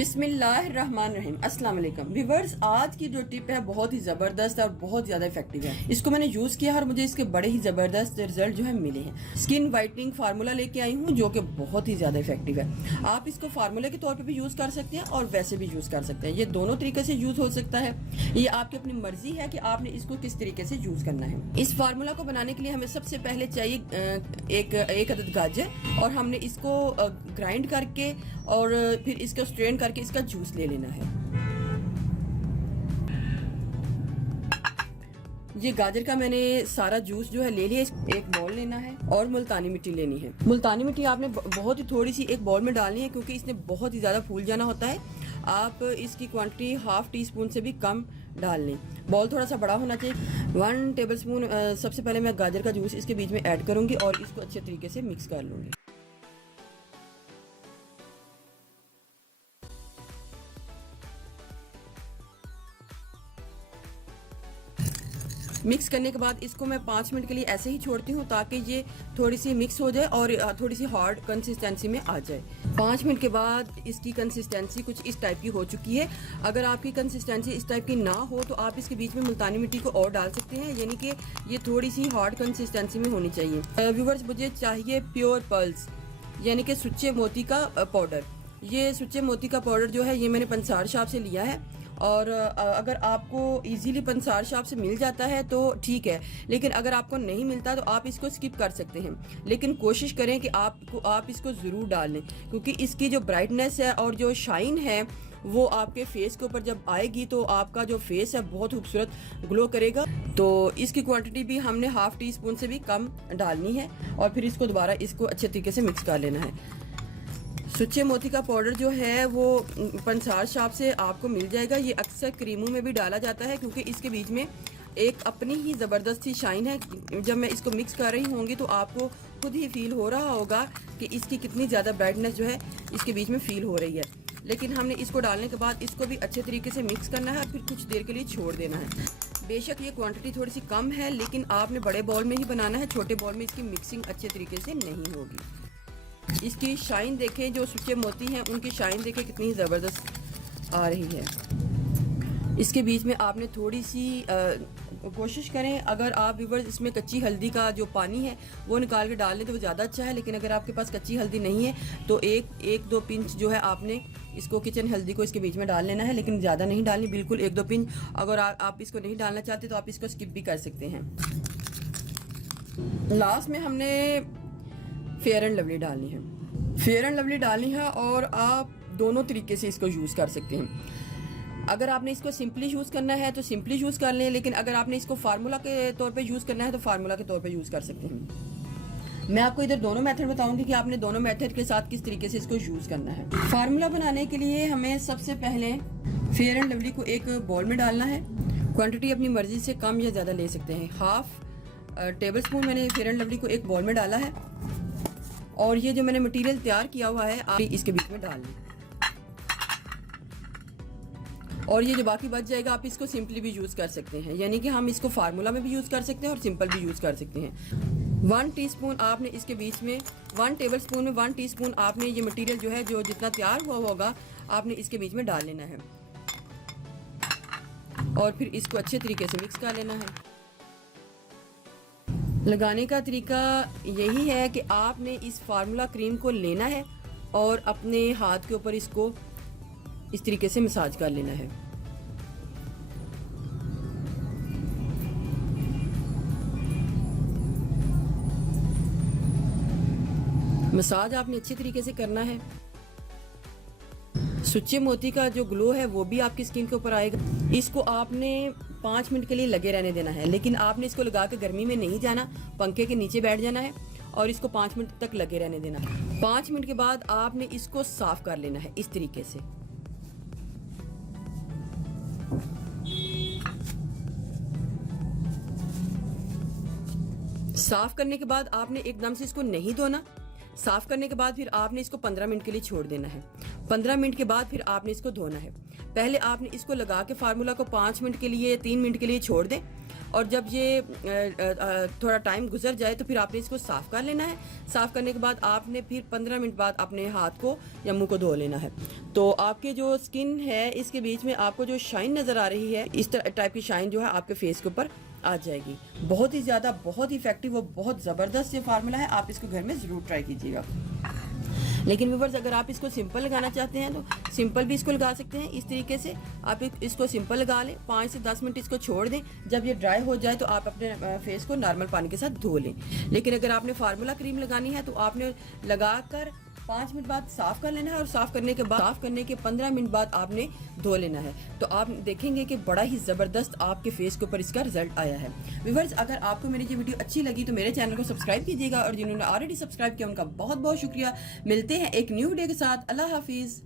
बिस्मिल्लाहिर्रहमानिर्रहीम अस्सलाम वालेकुम व्यूअर्स। आज की जो टिप है बहुत ही ज़बरदस्त और बहुत ज़्यादा इफेक्टिव है। इसको मैंने यूज़ किया और मुझे इसके बड़े ही ज़बरदस्त रिजल्ट जो है मिले हैं। स्किन वाइटनिंग फार्मूला लेके आई हूँ जो कि बहुत ही ज़्यादा इफेक्टिव है। आप इसको फार्मूला के तौर पर भी यूज़ कर सकते हैं और वैसे भी यूज़ कर सकते हैं। ये दोनों तरीके से यूज़ हो सकता है। ये आपकी अपनी मर्जी है कि आपने इसको किस तरीके से यूज़ करना है। इस फार्मूला को बनाने के लिए हमें सबसे पहले चाहिए एक अदद गाजर और हमने इसको ग्राइंड करके और फिर इसको स्ट्रेन करके इसका जूस ले लेना है। ये गाजर का मैंने सारा जूस जो है ले लिया। एक बाउल लेना है और मुल्तानी मिट्टी लेनी है। मुल्तानी मिट्टी आपने बहुत ही थोड़ी सी एक बाउल में डालनी है क्योंकि इसने बहुत ही ज़्यादा फूल जाना होता है। आप इसकी क्वांटिटी हाफ टी स्पून से भी कम डाल लें। बाउल थोड़ा सा बड़ा होना चाहिए। 1 टेबल स्पून सबसे पहले मैं गाजर का जूस इसके बीच में ऐड करूँगी और इसको अच्छे तरीके से मिक्स कर लूँगी। मिक्स करने के बाद इसको मैं 5 मिनट के लिए ऐसे ही छोड़ती हूँ ताकि ये थोड़ी सी मिक्स हो जाए और थोड़ी सी हार्ड कंसिस्टेंसी में आ जाए। 5 मिनट के बाद इसकी कंसिस्टेंसी कुछ इस टाइप की हो चुकी है। अगर आपकी कंसिस्टेंसी इस टाइप की ना हो तो आप इसके बीच में मुल्तानी मिट्टी को और डाल सकते हैं, यानी कि ये थोड़ी सी हार्ड कंसिस्टेंसी में होनी चाहिए। व्यूअर्स, मुझे चाहिए प्योर पर्ल्स यानी कि सुच्चे मोती का पाउडर। ये सुच्चे मोती का पाउडर जो है ये मैंने पंसार शॉप से लिया है और अगर आपको इजीली पंसार शॉप से मिल जाता है तो ठीक है, लेकिन अगर आपको नहीं मिलता तो आप इसको स्किप कर सकते हैं। लेकिन कोशिश करें कि आप इसको ज़रूर डाल लें क्योंकि इसकी जो ब्राइटनेस है और जो शाइन है वो आपके फेस के ऊपर जब आएगी तो आपका जो फेस है बहुत खूबसूरत ग्लो करेगा। तो इसकी क्वांटिटी भी हमने हाफ टी स्पून से भी कम डालनी है और फिर इसको दोबारा इसको अच्छे तरीके से मिक्स कर लेना है। सुच्चे मोती का पाउडर जो है वो पंसार शॉप से आपको मिल जाएगा। ये अक्सर क्रीमों में भी डाला जाता है क्योंकि इसके बीच में एक अपनी ही ज़बरदस्त सी शाइन है। जब मैं इसको मिक्स कर रही होंगी तो आपको खुद ही फील हो रहा होगा कि इसकी कितनी ज़्यादा ब्राइटनेस जो है इसके बीच में फील हो रही है। लेकिन हमने इसको डालने के बाद इसको भी अच्छे तरीके से मिक्स करना है, फिर कुछ देर के लिए छोड़ देना है। बेशक ये क्वांटिटी थोड़ी सी कम है लेकिन आपने बड़े बाउल में ही बनाना है, छोटे बाउल में इसकी मिक्सिंग अच्छे तरीके से नहीं होगी। इसकी शाइन देखें, जो सुच्चे मोती हैं उनकी शाइन देखें कितनी ज़बरदस्त आ रही है। इसके बीच में आपने थोड़ी सी कोशिश करें, अगर आप व्यूअर्स इसमें कच्ची हल्दी का जो पानी है वो निकाल के डाल लें तो वो ज़्यादा अच्छा है। लेकिन अगर आपके पास कच्ची हल्दी नहीं है तो एक दो पिंच जो है आपने इसको किचन हल्दी को इसके बीच में डाल लेना है, लेकिन ज़्यादा नहीं डालनी, बिल्कुल 1-2 पिंच। अगर आप इसको नहीं डालना चाहते तो आप इसको स्किप भी कर सकते हैं। लास्ट में हमने फेयर एंड लवली डालनी है। फेयर एंड लवली डालनी है और आप दोनों तरीके से इसको यूज़ कर सकते हैं। अगर आपने इसको सिंपली यूज़ करना है तो सिंपली यूज़ कर लें, लेकिन अगर आपने इसको फार्मूला के तौर पे यूज़ करना है तो फार्मूला के तौर पे यूज़ कर सकते हैं। मैं आपको इधर दोनों मेथड बताऊंगी कि आपने दोनों मेथड के साथ किस तरीके से इसको यूज़ करना है। फार्मूला बनाने के लिए हमें सबसे पहले फेयर एंड लवली को एक बाउल में डालना है। क्वान्टिटी अपनी मर्जी से कम या ज़्यादा ले सकते हैं। हाफ टेबल स्पून मैंने फेयर एंड लवली को एक बाउल में डाला है और ये जो मैंने मटेरियल तैयार किया हुआ है आप इसके बीच में डाल लें और ये जो बाकी बच जाएगा आप इसको सिंपली भी यूज़ कर सकते हैं, यानी कि हम इसको फार्मूला में भी यूज़ कर सकते हैं और सिंपल भी यूज़ कर सकते हैं। 1 टीस्पून आपने इसके बीच में 1 टेबल स्पून में 1 टीस्पून आपने ये मटेरियल जो है जो जितना तैयार हुआ होगा आपने इसके बीच में डाल लेना है और फिर इसको अच्छे तरीके से मिक्स कर लेना है। लगाने का तरीका यही है कि आपने इस फार्मूला क्रीम को लेना है और अपने हाथ के ऊपर इसको इस तरीके से मसाज कर लेना है। मसाज आपने अच्छे तरीके से करना है। सुच्चे मोती का जो ग्लो है वो भी आपकी स्किन के ऊपर आएगा। इसको आपने 5 मिनट के लिए लगे रहने देना है, लेकिन आपने इसको लगा के गर्मी में नहीं जाना, पंखे के नीचे बैठ जाना है और इसको 5 मिनट तक लगे रहने देना है। 5 मिनट के बाद आपने इसको साफ कर लेना है इस तरीके से। साफ करने के बाद आपने एकदम से इसको नहीं धोना। साफ करने के बाद फिर आपने इसको 15 मिनट के लिए छोड़ देना है। 15 मिनट के बाद फिर आपने इसको धोना है। पहले आपने इसको लगा के फार्मूला को 5 मिनट के लिए 3 मिनट के लिए छोड़ दें और जब ये थोड़ा टाइम गुजर जाए तो फिर आपने इसको साफ़ कर लेना है। साफ़ करने के बाद आपने फिर 15 मिनट बाद अपने हाथ को या मुंह को धो लेना है। तो आपके जो स्किन है इसके बीच में आपको जो शाइन नज़र आ रही है, इस टाइप की शाइन जो है आपके फेस के ऊपर आ जाएगी। बहुत ही ज़्यादा, बहुत इफेक्टिव और बहुत ज़बरदस्त ये फार्मूला है। आप इसको घर में ज़रूर ट्राई कीजिएगा। लेकिन व्यूअर्स, अगर आप इसको सिंपल लगाना चाहते हैं तो सिंपल भी इसको लगा सकते हैं। इस तरीके से आप इसको सिंपल लगा लें, 5 से 10 मिनट इसको छोड़ दें। जब ये ड्राई हो जाए तो आप अपने फेस को नॉर्मल पानी के साथ धो लें। लेकिन अगर आपने फार्मूला क्रीम लगानी है तो आपने लगाकर 5 मिनट बाद साफ़ कर लेना है और साफ़ करने के 15 मिनट बाद आपने धो लेना है। तो आप देखेंगे कि बड़ा ही ज़बरदस्त आपके फेस के ऊपर इसका रिजल्ट आया है। व्यूअर्स, अगर आपको मेरी ये वीडियो अच्छी लगी तो मेरे चैनल को सब्सक्राइब कीजिएगा और जिन्होंने ऑलरेडी सब्सक्राइब किया उनका बहुत बहुत शुक्रिया। मिलते हैं एक न्यू वीडियो के साथ। अल्लाह हाफिज़।